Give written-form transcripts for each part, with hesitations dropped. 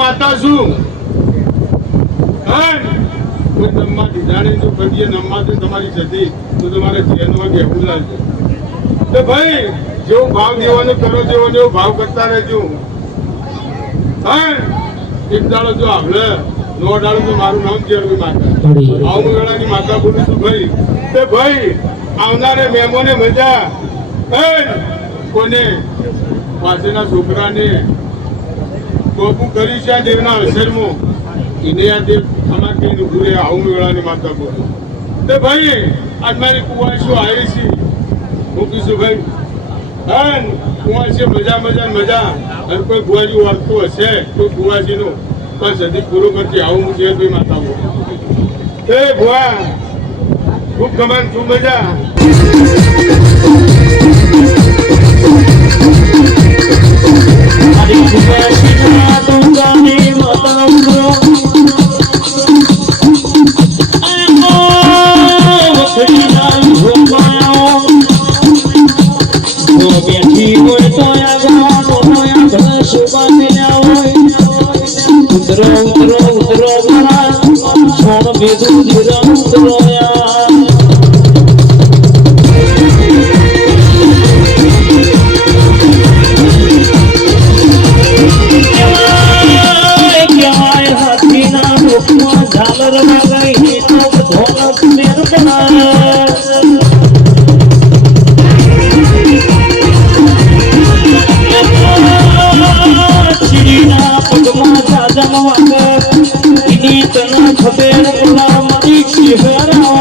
માતા છું કોઈ નમ્મા દીધાને જો કદીએ નમ્મા તો તમારી જતી તો તમારે જેલમાં બેહવું લાગશે તો ભાઈ જેવો ભાવ દેવાનો કરો જેવો ભાવ કરતા રહેજો એક દાડો જો આપણે નો દાડો તો મારું નામ જેવી માતા આવું વેળાની માતા બોલું છું ભાઈ તે ભાઈ આવનારે મહેમાને મજા કોને પાસેના છોકરાને બાપુ કરી છે દેવના અસરમાં એને આ દેવ અમાર કઈ ઘૂરે આવું વેળાની માતા બોલું તે ભાઈ આજ મારી કુવાસી આવી છે હું કીધું ભાઈ કુવાસી મજા અને કોઈ કુવાસી વર્તું હશે કોઈ કુવાસી નું બસ હજી પૂરું કરતી આવું હું છે ભાઈ માતા બોલું એ ભુવા ખૂબ કમાન ખૂબ મજા Ini tengah khber ulah mati sihara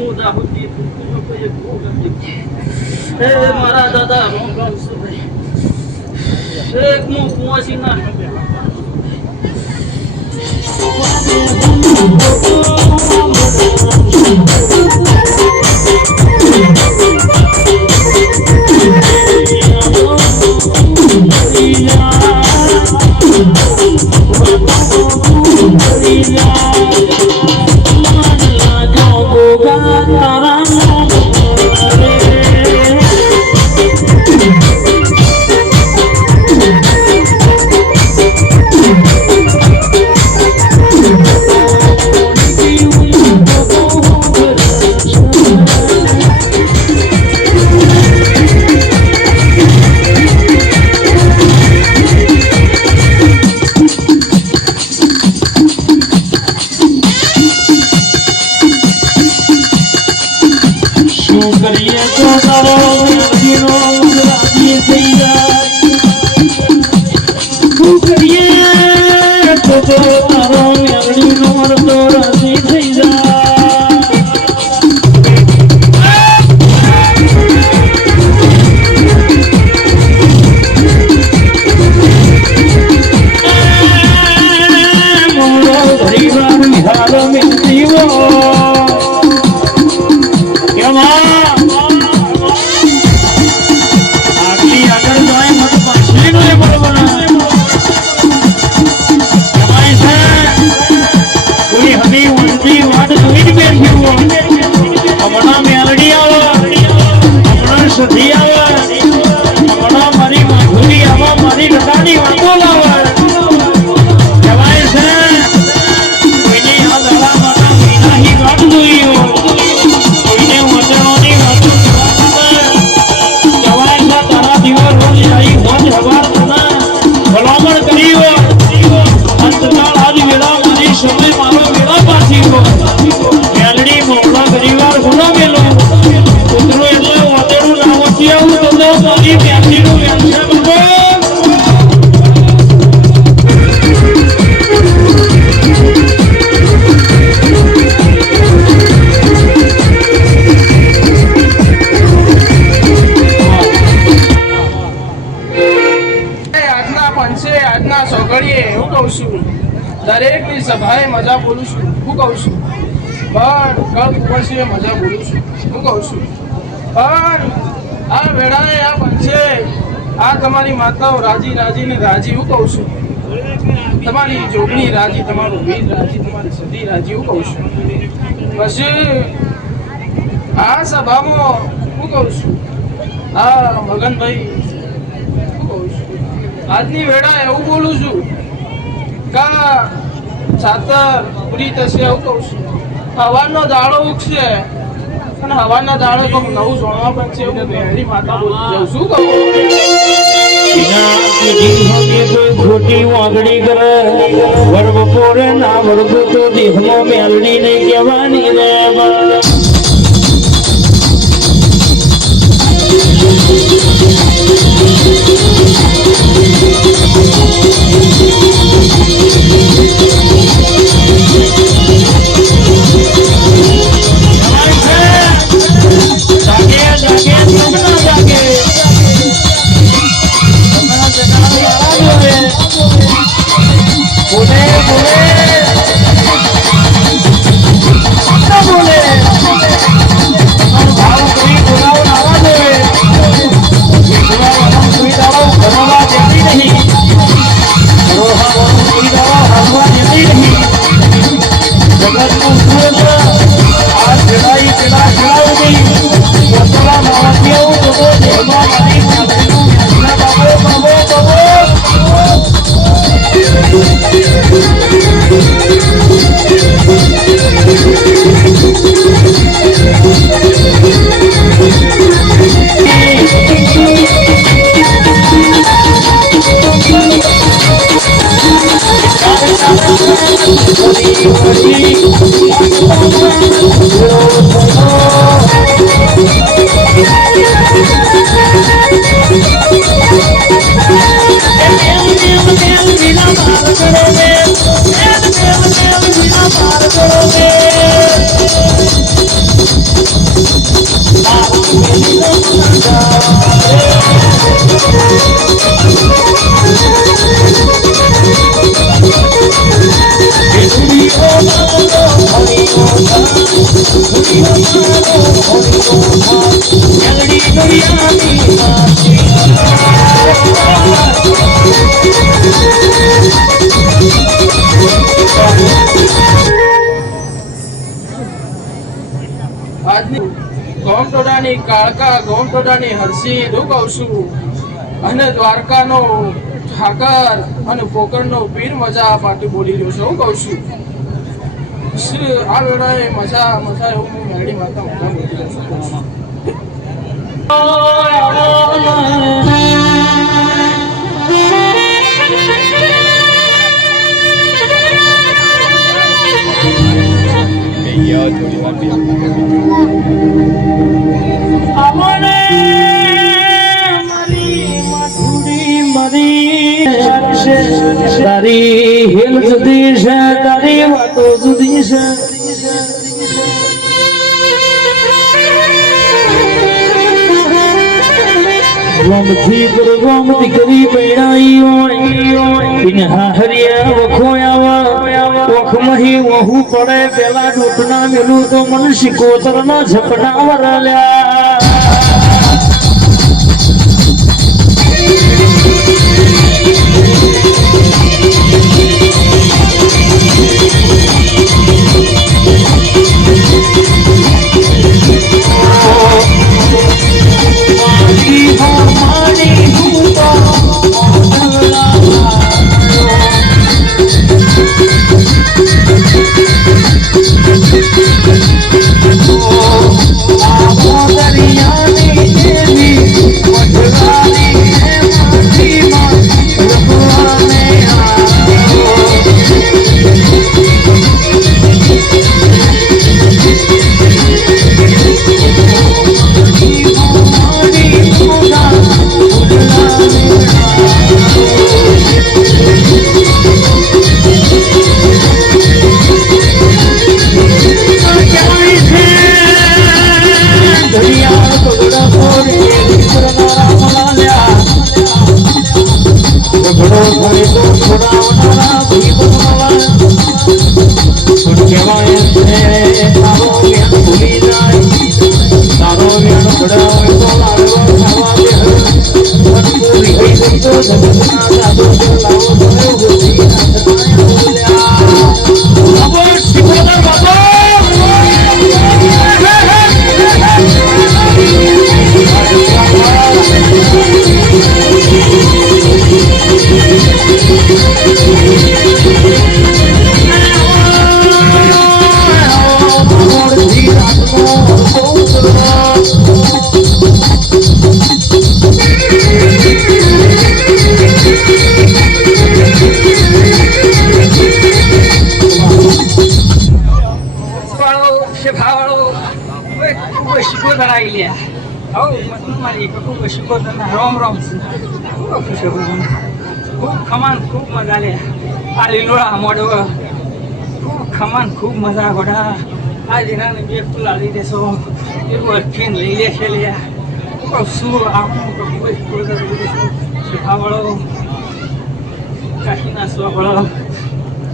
હું દાહોદથી કોઈ એક મારા દાદા એક હું કુંવાસી ના દરેકની સભાએ મજા બોલું છું હું કહું છું પણ કુંવરસીએ મજા બોલું છું હું કહું છું પણ આ વેળાએ આ પંચે આ તમારી માતાઓ રાજી રાજીને રાજી હું કહું છું તમારી જોગણી રાજી તમારું વીર રાજી તમારી સદી રાજી હું કહું છું પછી આ સભામાં હું કહું છું આ મગનભાઈ હું કહું છું આજની વેળાએ એવું બોલું છું કા છાતર પૂરી થશે એવું કહું છું હવાનો દાડો ઉગશે અને હવાના દાડે તો નવું જોણવા પણ છે એવું મેરી માતા બોલી જાઉં શું કહું ખોટી વાગડી કરે વર બપોરે ના વરગો તો દેહમાં મેલડી ને કહેવાની રે મેલડી દુનિયાની માસી આજની ગોમટોડાની કાળકા ગોમટોડાની હરસી હું કહું છું અને દ્વારકાનો ઠાકર અને પોકરનો પીર મજા પાટી બોલી રહ્યો છે હું કહું છું આ વેળાએ મજા એવું હું મેરડી માતા મોટા બોલી રહ્યો છું તારી હિલ જુદી છે તારી વાતો જુદી છે ગોમથી ગોમ દીકરી પૈણાઈ હોય હાહરિયા વખોયા વખમહી વહુ પડે પેલા ડૂટના મેલું તો મન શિકોતર ના ઝપના વરલ્યા ખૂબ મજા લે આ લીલોડા મોડો ખૂબ ખમાન ખૂબ મજા ગોડા આ જીનાને બે ફૂલ આલી દેશો એવું અટકીને લઈ લેશે લે શું આમ શીખાવડો કાશીના સ્વભાવ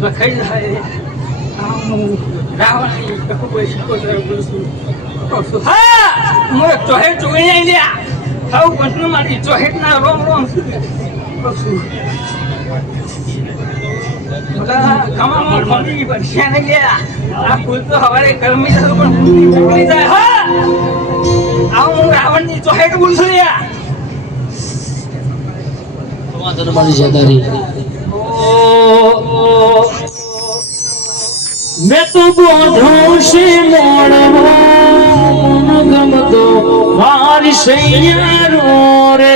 લખાઈ જાય આમ રાવણ ખૂબ શીખો બોલું છું હા હું ચોહેટ ચોઈ નહીં લ્યા ખાવું કંટનું મારી ચોહેટ ના રોમ રોમ કમામાં ફરી બરસ્યા ને ગયા આ ફૂલ તો હવારે ગરમી થતું પણ ફૂલની પકડી જાય હા આવું હું રાવણની ચોહેટ બોલશું યા મેં તો બોધો છે મોડવો ગમતો મારી સૈયારો રે